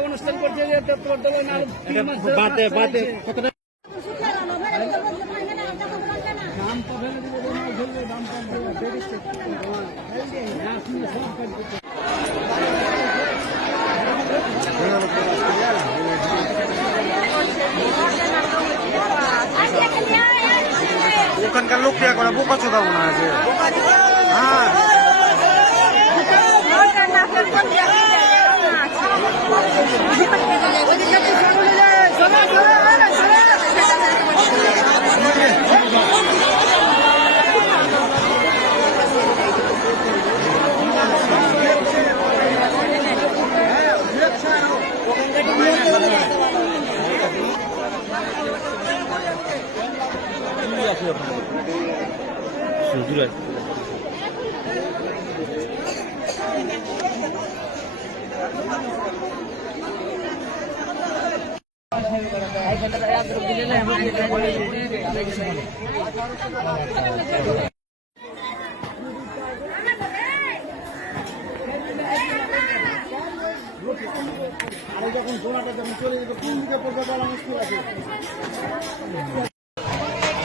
অনুষ্ঠান করছে যে তো তোর দেবো না আরও তিন মাস ধরে বাদে খরচা বাদে হয়েছে। কতটা দাম তো ফেলে দিবে, তোমার ফেলবে, দাম কম দেবে, বেরিয়েছে। হ্যাঁ, শুনে সব কাজ করছে। ওখানকার লোক দেয়া করা বোকা চোদা মনে আছে আরে যখন জোড়াটা যখন চলে যেত কোন দিকে পড়বে বলা মুশকিল আছে?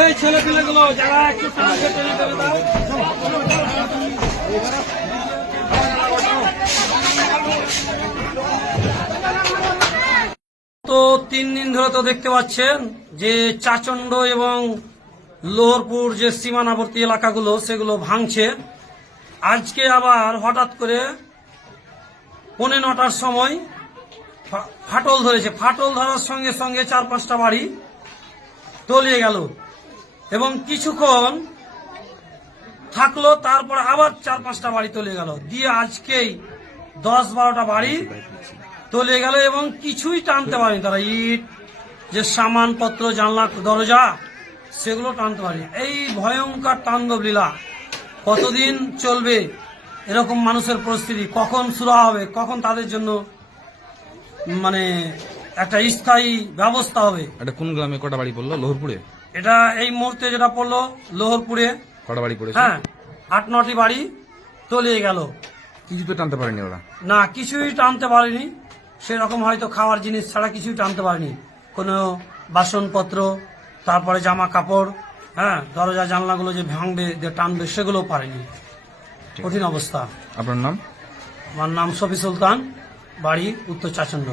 এই ছেলে পেলেগুলো যারা একটু দেবে তো তিন দিন ধরে তো দেখতে পাচ্ছেন যে চাচণ্ড এবং লোহরপুর যে সীমানাবর্তী এলাকাগুলো, সেগুলো ভাঙছে। আজকে আবার হঠাৎ করে পৌনে নটার সময় ফাটল ধরেছে। ফাটল ধরার সঙ্গে সঙ্গে চার পাঁচটা বাড়ি তলিয়ে গেল। এবং কিছুক্ষণ থাকল, তারপর আবার চার পাঁচটা বাড়ি তলিয়ে গেল। দিয়ে আজকেই দশ বারোটা বাড়ি তলিয়ে গেল এবং কিছুই টানতে পারেনি তারা। ইট, যে সামানপত্র, জানলা, দরজা, সেগুলো টানতে পারে এই ভয়ঙ্কর তাণ্ডব লীলা কতদিন চলবে, এরকম মানুষের পরিস্থিতি, কখন শুরু হবে, কখন তাদের জন্য মানে একটা স্থায়ী ব্যবস্থা হবে। এটা কোন গ্রামে কটা বাড়ি পড়ল? লোহরপুরে? এটা এই মুহূর্তে যেটা পড়ল লোহরপুরে। কটা বাড়ি পড়েছে? হ্যাঁ আট নটি বাড়ি তলিয়ে গেল। কিছু তো টানতে পারেনি ওরা? না কিছুই টানতে পারেনি। সেরকম হয়তো খাওয়ার জিনিস ছাড়া কিছুই টানতে পারেনি। কোনো বাসনপত্র তারপরে জামা কাপড় হ্যাঁ দরজা জানলাগুলো যে ভাঙবে যে টানবে সেগুলো পারেনি। কঠিন অবস্থা। আপনার নাম? আমার নাম সফি সুলতান বাড়ি উত্তর চাচন্ড